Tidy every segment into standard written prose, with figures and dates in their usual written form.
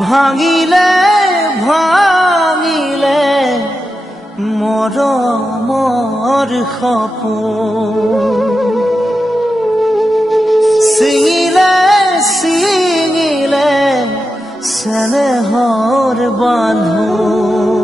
ভাঙিলে ভাঙিলে মৰমৰ সপোন ছিঙিলে ছিঙিলে চেনেহৰ বান্ধোন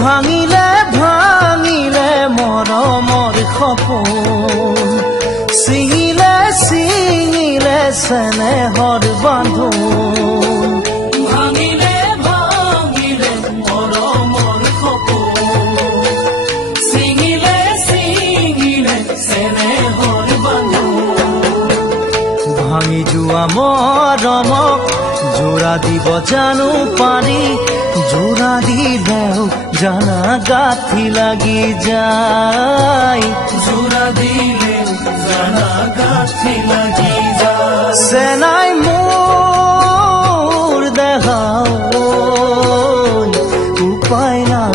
ভাঙিলে ভাঙিলে মৰমৰ সপোন ছিঙিলে ছিঙিলে চেনেহৰ বান্ধোন ভাঙিলে ভাঙিলে মৰমৰ সপোন ছিঙিলে ছিঙিলে চেনেহৰ বান্ধোন ভাঙি যোৱা মৰমক জোৰা দিব জানো পাৰি জোৰা দিলেও জানা গাঁঠি লাগি যায় জোৰা দিলে জানা গাঁঠি লাগি যায় চেনাই মোৰ দেখাও উপায় নাই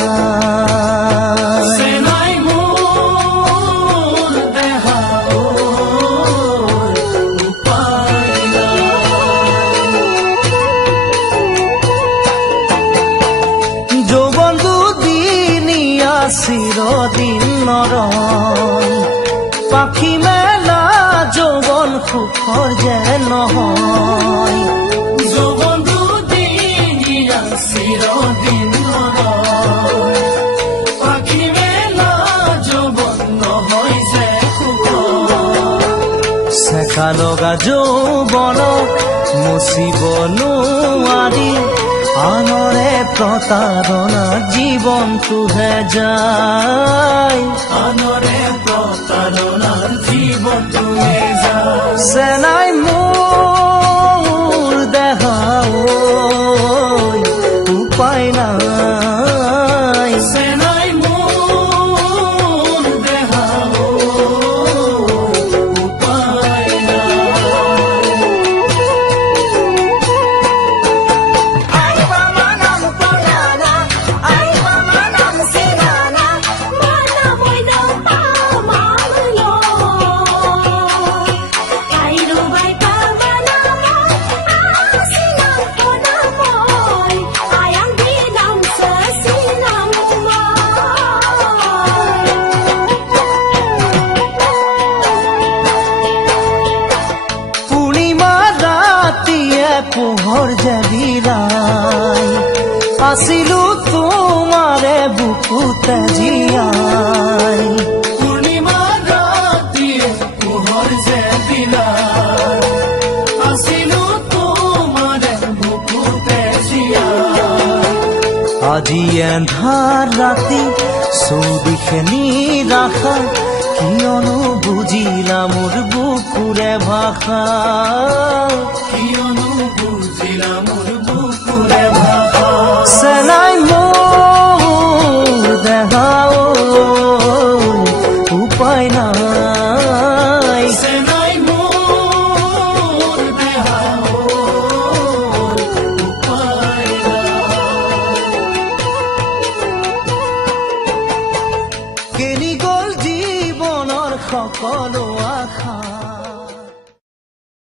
চেনাই মোৰ দেখাও উপায় যৌৱন দুদিনীয়া চিৰদিন নৰয় পাখি মেলা যৌৱন সুখৰ যে নহয় যৌৱন দুদিনীয়া চিৰদিন নৰয় পাখি মেলা যৌৱন নহয় যে সুখৰ চেকা লগা যৌৱনক মুচিব নোৱাৰি আনৰে প্ৰতাৰণা জীৱনটোহে যায় আনৰে প্ৰতাৰণাৰ জীৱনটোৱে যায় চেনাই মোৰ দেখাও উপায় নাই চেনাই মোৰ দেখাও উপায় নাই পোহৰ যে বিৰাই আছিলো তোমাৰে বুকুতে জীয়াই পূৰ্ণিমা ৰাতিয়ে পোহৰ যে বিলাই আছিলো তোমাৰে বুকুতে জীয়াই আজি এন্ধাৰ ৰাতি চৌদিশে নিৰাশা কিয়নো বুজিলা মোৰ বুকুৰে ভাষা কিয়নো বুজিলা মোৰ বুকুৰে ভাষা চেনাই মোৰ দেখাও উপায় নাই চেনাই মোৰ দেখাও উপায় কেনি গ'ল জীৱনৰ সকলো আশা